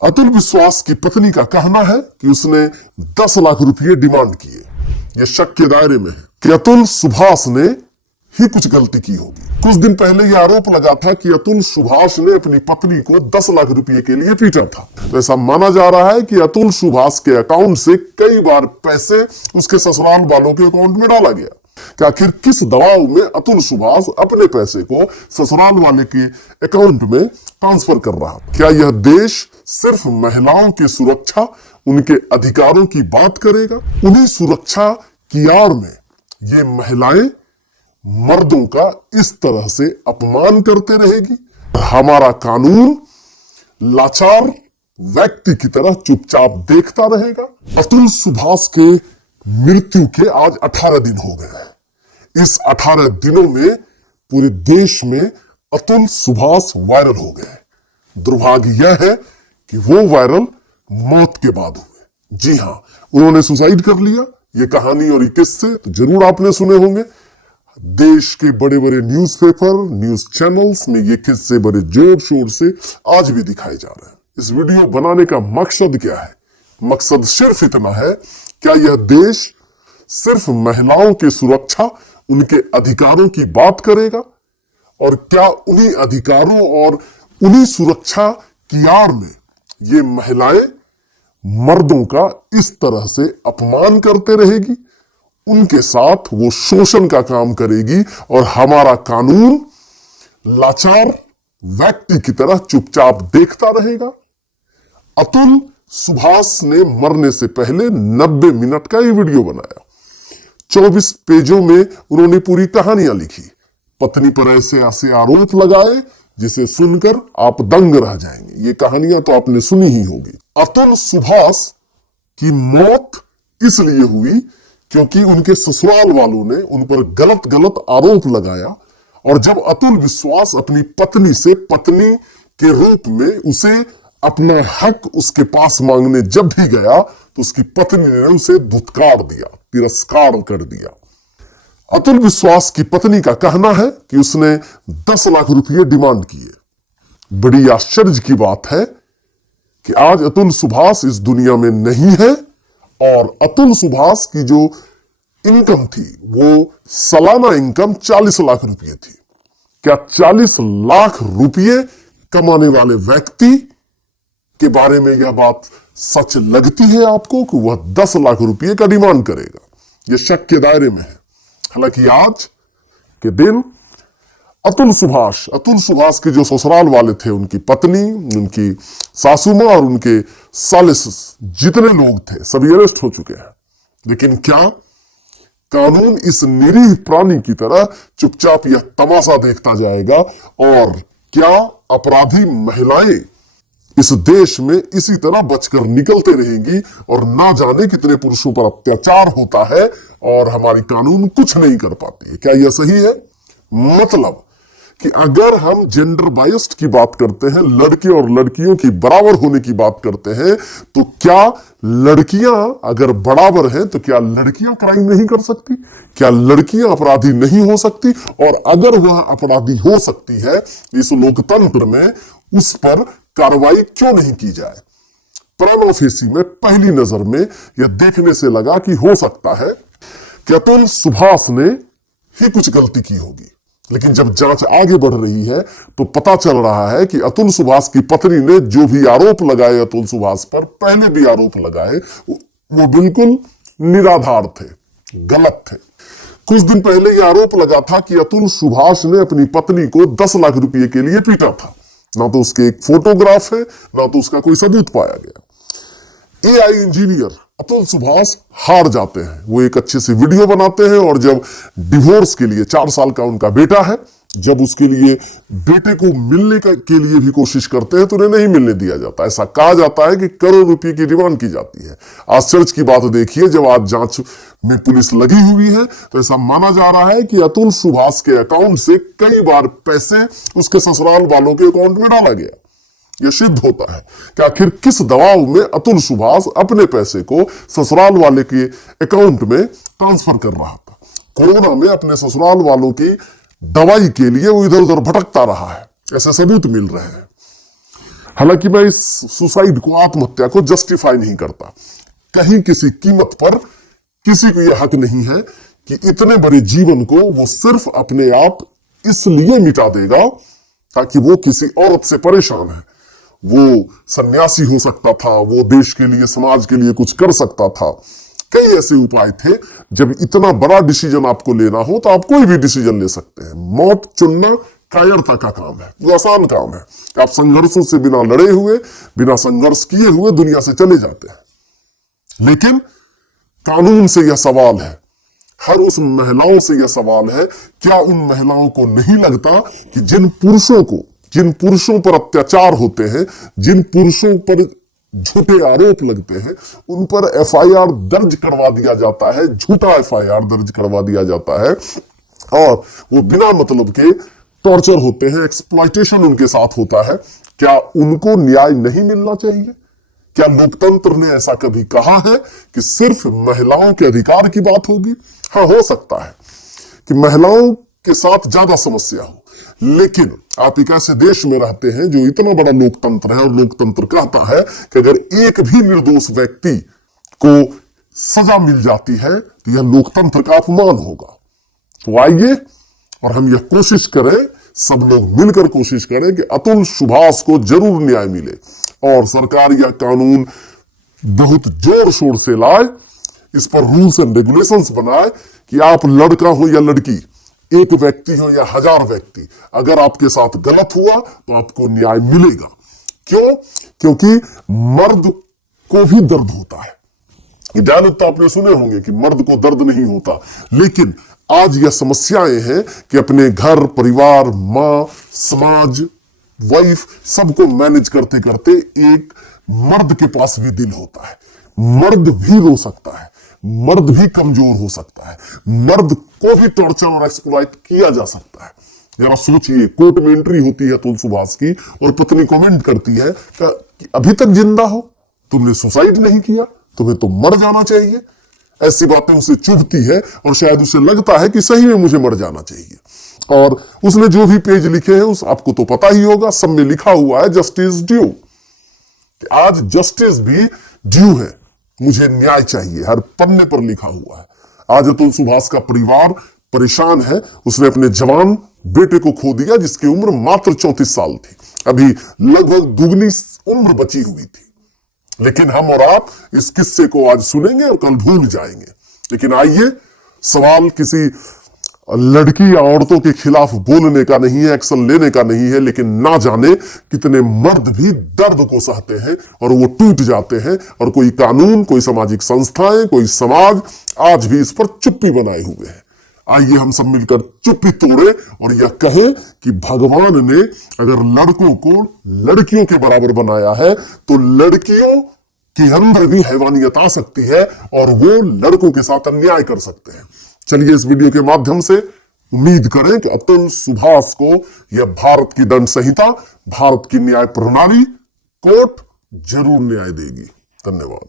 अतुल विश्वास की पत्नी का कहना है कि उसने 10 लाख रुपए डिमांड किए। यह शक के दायरे में है कि अतुल सुभाष ने ही कुछ गलती की होगी। कुछ दिन पहले यह आरोप लगा था कि अतुल सुभाष ने अपनी पत्नी को 10 लाख रुपए के लिए पीटा था। तो ऐसा माना जा रहा है कि अतुल सुभाष के अकाउंट से कई बार पैसे उसके ससुराल वालों के अकाउंट में डाला गया। कि आखिर किस दबाव में अतुल सुभाष अपने पैसे को ससुराल वाले के अकाउंट में ट्रांसफर कर रहा था? क्या यह देश सिर्फ महिलाओं की सुरक्षा, उनके अधिकारों की बात करेगा? उन्हीं सुरक्षा की आड़ में ये महिलाएं मर्दों का इस तरह से अपमान करते रहेगी? हमारा कानून लाचार व्यक्ति की तरह चुपचाप देखता रहेगा? अतुल सुभाष के मृत्यु के आज 18 दिन हो गए हैं। इस 18 दिनों में पूरे देश में अतुल सुभाष वायरल हो गए। दुर्भाग्य यह है कि वो वायरल मौत के बाद हुए। जी हां, उन्होंने सुसाइड कर लिया। ये कहानी और ये किस्से तो जरूर आपने सुने होंगे। देश के बड़े बड़े न्यूज़पेपर, न्यूज चैनल्स में ये किस्से बड़े जोर शोर से आज भी दिखाए जा रहे हैं। इस वीडियो बनाने का मकसद क्या है? मकसद सिर्फ इतना है, क्या यह देश सिर्फ महिलाओं की सुरक्षा, उनके अधिकारों की बात करेगा? और क्या उन्हीं अधिकारों और उन्हीं सुरक्षा की आड़ में ये महिलाएं मर्दों का इस तरह से अपमान करते रहेगी? उनके साथ वो शोषण का काम करेगी और हमारा कानून लाचार व्यक्ति की तरह चुपचाप देखता रहेगा? अतुल सुभाष ने मरने से पहले 90 मिनट का ये वीडियो बनाया। 24 पेजों में उन्होंने पूरी कहानियां लिखी। पत्नी पर ऐसे ऐसे आरोप लगाए जिसे सुनकर आप दंग रह जाएंगे। ये कहानियां तो आपने सुनी ही होगी। अतुल सुभाष की मौत इसलिए हुई क्योंकि उनके ससुराल वालों ने उन पर गलत गलत आरोप लगाया। और जब अतुल विश्वास अपनी पत्नी से पत्नी के रूप में उसे अपना हक उसके पास मांगने जब भी गया तो उसकी पत्नी ने उसे धुतकार दिया, तिरस्कार कर दिया। अतुल विश्वास की पत्नी का कहना है कि उसने 10 लाख रुपए डिमांड किए। बड़ी आश्चर्य की बात है कि आज अतुल सुभाष इस दुनिया में नहीं है और अतुल सुभाष की जो इनकम थी वो सालाना इनकम 40 लाख रुपए थी। क्या 40 लाख रुपए कमाने वाले व्यक्ति के बारे में यह बात सच लगती है आपको कि वह 10 लाख रुपए का डिमांड करेगा? यह शक के दायरे में है। हालांकि आज के दिन अतुल सुभाष के जो ससुराल वाले थे, उनकी पत्नी, उनकी सासू मां और उनके साले जितने लोग थे सभी अरेस्ट हो चुके हैं। लेकिन क्या कानून इस निरीह प्राणी की तरह चुपचाप यह तमाशा देखता जाएगा? और क्या अपराधी महिलाएं इस देश में इसी तरह बचकर निकलते रहेंगी और ना जाने कितने पुरुषों पर अत्याचार होता है और हमारी कानून कुछ नहीं कर पाती है? क्या यह सही है? मतलब कि अगर हम जेंडर बायस्ड की बात करते हैं, लड़के और लड़कियों की बराबर होने की बात करते हैं, तो क्या लड़कियां अगर बराबर हैं तो क्या लड़कियां क्राइम नहीं कर सकती? क्या लड़कियां अपराधी नहीं हो सकती? और अगर वह अपराधी हो सकती है, इस लोकतंत्र में उस पर कार्रवाई क्यों नहीं की जाए? प्राइमा फेसी में पहली नजर में यह देखने से लगा कि हो सकता है कि अतुल सुभाष ने ही कुछ गलती की होगी। लेकिन जब जांच आगे बढ़ रही है तो पता चल रहा है कि अतुल सुभाष की पत्नी ने जो भी आरोप लगाए अतुल सुभाष पर, पहले भी आरोप लगाए, वो बिल्कुल निराधार थे, गलत थे। कुछ दिन पहले यह आरोप लगा था कि अतुल सुभाष ने अपनी पत्नी को 10 लाख रुपए के लिए पीटा था। ना तो उसके एक फोटोग्राफ है, ना तो उसका कोई सबूत पाया गया। एआई इंजीनियर अतुल सुभाष हार जाते हैं। वो एक अच्छे से वीडियो बनाते हैं और जब डिवोर्स के लिए, 4 साल का उनका बेटा है, जब उसके लिए बेटे को मिलने के लिए भी कोशिश करते हैं तो उन्हें नहीं मिलने दिया जाता। ऐसा कहा जाता है कि करोड़ रुपए की डिमांड की जाती है। आश्चर्य की बात देखिए, जब आज जांच में पुलिस लगी हुई है तो ऐसा माना जा रहा है कि अतुल सुभाष के अकाउंट से कई बार पैसे उसके ससुराल वालों के अकाउंट में डाला गया। यह सिद्ध होता है कि आखिर किस दबाव में अतुल सुभाष अपने पैसे को ससुराल वाले के अकाउंट में ट्रांसफर कर रहा था। कोरोना में अपने ससुराल वालों की दवाई के लिए वो इधर उधर भटकता रहा है, ऐसे सबूत मिल रहे हैं। हालांकि मैं इस सुसाइड को, आत्महत्या को जस्टिफाई नहीं करता। कहीं किसी कीमत पर किसी को यह हक नहीं है कि इतने बड़े जीवन को वो सिर्फ अपने आप इसलिए मिटा देगा ताकि वो किसी औरत से परेशान है। वो सन्यासी हो सकता था, वो देश के लिए, समाज के लिए कुछ कर सकता था। कई ऐसे उपाय थे। जब इतना बड़ा डिसीजन आपको लेना हो तो आप कोई भी डिसीजन ले सकते हैं। मौत चुनना कायरता का काम है, वो आसान काम है। आप संघर्षों से बिना लड़े हुए, बिना संघर्ष किए हुए दुनिया से चले जाते हैं। लेकिन कानून से यह सवाल है, हर उस महिलाओं से यह सवाल है, क्या उन महिलाओं को नहीं लगता कि जिन पुरुषों पर अत्याचार होते हैं, जिन पुरुषों पर झूठे आरोप लगते हैं, उन पर एफआईआर दर्ज करवा दिया जाता है, झूठा एफआईआर दर्ज करवा दिया जाता है, और वो बिना मतलब के टॉर्चर होते हैं, एक्सप्लॉयटेशन उनके साथ होता है। क्या उनको न्याय नहीं मिलना चाहिए? क्या लोकतंत्र ने ऐसा कभी कहा है कि सिर्फ महिलाओं के अधिकार की बात होगी? हाँ, हो सकता है कि महिलाओं के साथ ज्यादा समस्या हो, लेकिन आप एक ऐसे देश में रहते हैं जो इतना बड़ा लोकतंत्र है, और लोकतंत्र कहता है कि अगर एक भी निर्दोष व्यक्ति को सजा मिल जाती है तो यह लोकतंत्र का अपमान होगा। तो आइए और हम यह कोशिश करें, सब लोग मिलकर कोशिश करें कि अतुल सुभाष को जरूर न्याय मिले, और सरकार यह कानून बहुत जोर शोर से लाए, इस पर रूल्स एंड रेगुलेशंस बनाए कि आप लड़का हो या लड़की, एक व्यक्ति हो या 1000 व्यक्ति, अगर आपके साथ गलत हुआ तो आपको न्याय मिलेगा। क्यों? क्योंकि मर्द को भी दर्द होता है। ये डायलॉग तो आपने सुने होंगे कि मर्द को दर्द नहीं होता, लेकिन आज यह समस्याएं हैं कि अपने घर, परिवार, मां, समाज, वाइफ, सबको मैनेज करते करते एक मर्द के पास भी दिल होता है। मर्द भी रो सकता है, मर्द भी कमजोर हो सकता है, मर्द को भी टॉर्चर और एक्सप्लॉइट किया जा सकता है। जरा सोचिए, कोर्ट में एंट्री होती है अतुल सुभाष की और पत्नी कमेंट करती है कि अभी तक जिंदा हो, तुमने सुसाइड नहीं किया, तुम्हें तो मर जाना चाहिए। ऐसी बातें उसे चुभती है और शायद उसे लगता है कि सही में मुझे मर जाना चाहिए। और उसने जो भी पेज लिखे हैं उस आपको तो पता ही होगा, सब में लिखा हुआ है जस्टिस ड्यू। आज जस्टिस भी ड्यू है, मुझे न्याय चाहिए, हर पन्ने पर लिखा हुआ है। आज अतुल सुभाष का परिवार परेशान है। उसने अपने जवान बेटे को खो दिया जिसकी उम्र मात्र 34 साल थी, अभी लगभग दुगनी उम्र बची हुई थी। लेकिन हम और आप इस किस्से को आज सुनेंगे और कल भूल जाएंगे। लेकिन आइए, सवाल किसी लड़की या औरतों के खिलाफ बोलने का नहीं है, एक्शन लेने का नहीं है, लेकिन ना जाने कितने मर्द भी दर्द को सहते हैं और वो टूट जाते हैं, और कोई कानून, कोई सामाजिक संस्थाएं, कोई समाज आज भी इस पर चुप्पी बनाए हुए हैं। आइए हम सब मिलकर चुप्पी तोड़े और यह कहें कि भगवान ने अगर लड़कों को लड़कियों के बराबर बनाया है तो लड़कियों के अंदर भी हैवानियत आ सकती है और वो लड़कों के साथ अन्याय कर सकते हैं। चलिए इस वीडियो के माध्यम से उम्मीद करें कि अतुल सुभाष को यह भारत की दंड संहिता, भारत की न्याय प्रणाली, कोर्ट जरूर न्याय देगी। धन्यवाद।